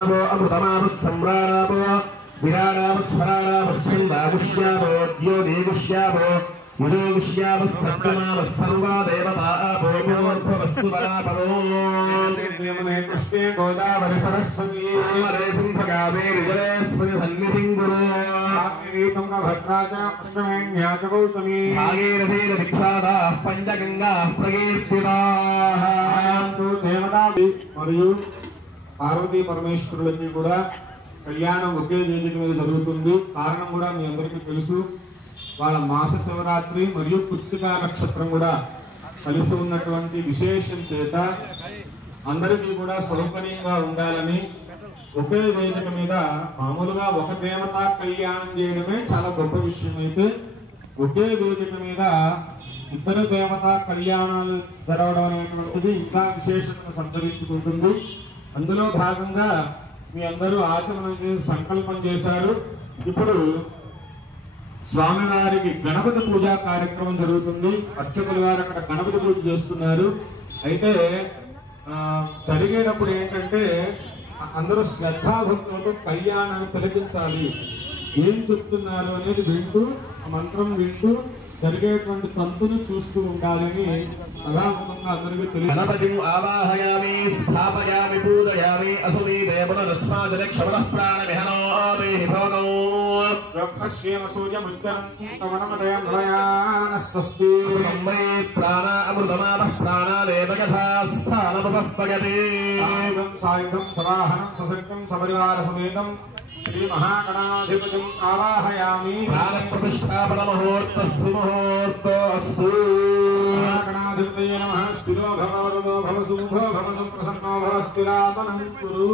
अमृतमावः सम्राणावो विराडावः स्वराडावः छन्दागुष्यावो द्योदेगुष्यावो युदोगुष्यावः सप्तमावः सर्वा देवतावो भूर्भुवः सुवरापवो कृष्णे गोदावरि सरस्वती अमरे सिंहकावेरि जलेऽस्मिन् सन्निधिं कुरु तुङ्गभद्रा च कृष्णवेण्या च गौतमी भागीरथीर विख्याताः पञ्चगङ्गाः प्रकीर्तिताः देवता మరియు పార్వతీ పరమేశ్వరులకి కూడా కళ్యాణం ఒకే వేదిక మీద జరుగుతుంది. కారణం కూడా మీ అందరికీ తెలుసు. వాళ్ళ మాస శివరాత్రి మరియు కృత్తికా నక్షత్రం కూడా కలిసి ఉన్నటువంటి విశేషం చేత అందరికీ కూడా సౌకర్యంగా ఉండాలని ఒకే వేదిక మీద మామూలుగా ఒక దేవతా కళ్యాణం చేయడమే చాలా గొప్ప విషయం. అయితే ఒకే వేదిక మీద ఇద్దరు దేవతా కళ్యాణాలు జరగడం అనేటువంటిది ఇంకా విశేషంగా సంతరించుకుంటుంది. అందులో భాగంగా మీ అందరూ ఆచరణ చేసి సంకల్పం చేశారు. ఇప్పుడు స్వామివారికి గణపతి పూజా కార్యక్రమం జరుగుతుంది. అర్చకుల వారు అక్కడ గణపతి పూజ చేస్తున్నారు. అయితే జరిగేటప్పుడు ఏంటంటే అందరూ శ్రద్ధాభక్తులతో కళ్యాణాన్ని తిలకించాలి. ఏం చెప్తున్నారు అనేది వింటూ ఆ మంత్రం వింటూ జరిగేటువంటి తంతును చూస్తూ ఉండాలని సదాముఖంగా అందరికీ తెలియదు. గణపతిం ఆవాహయామి స్థాపయామి పూజయామి అసునీ దేవనస్మాదనే క్షమణ ప్రాణమిహనోదే భోగం రక్తశ్యేమ సూర్యముత్తరంతి తమనమదయం నయానస్వస్తి మై ప్రాణ అమృతమానః ప్రాణాదేవ యథా స్థానముపపగతే సాయుధం సవాహనం ససక్తం సపరివార సమేతం श्री महागणाधिपतिं आवाहयामि प्राणप्रतिष्ठापन मुहूर्तस्य मुहूर्तोऽस्तु महागणाधिपतये नमः स्थिरो भव वरदो भव सुमुखो भव सुप्रसन्नो भव स्थिरासनं कुरु।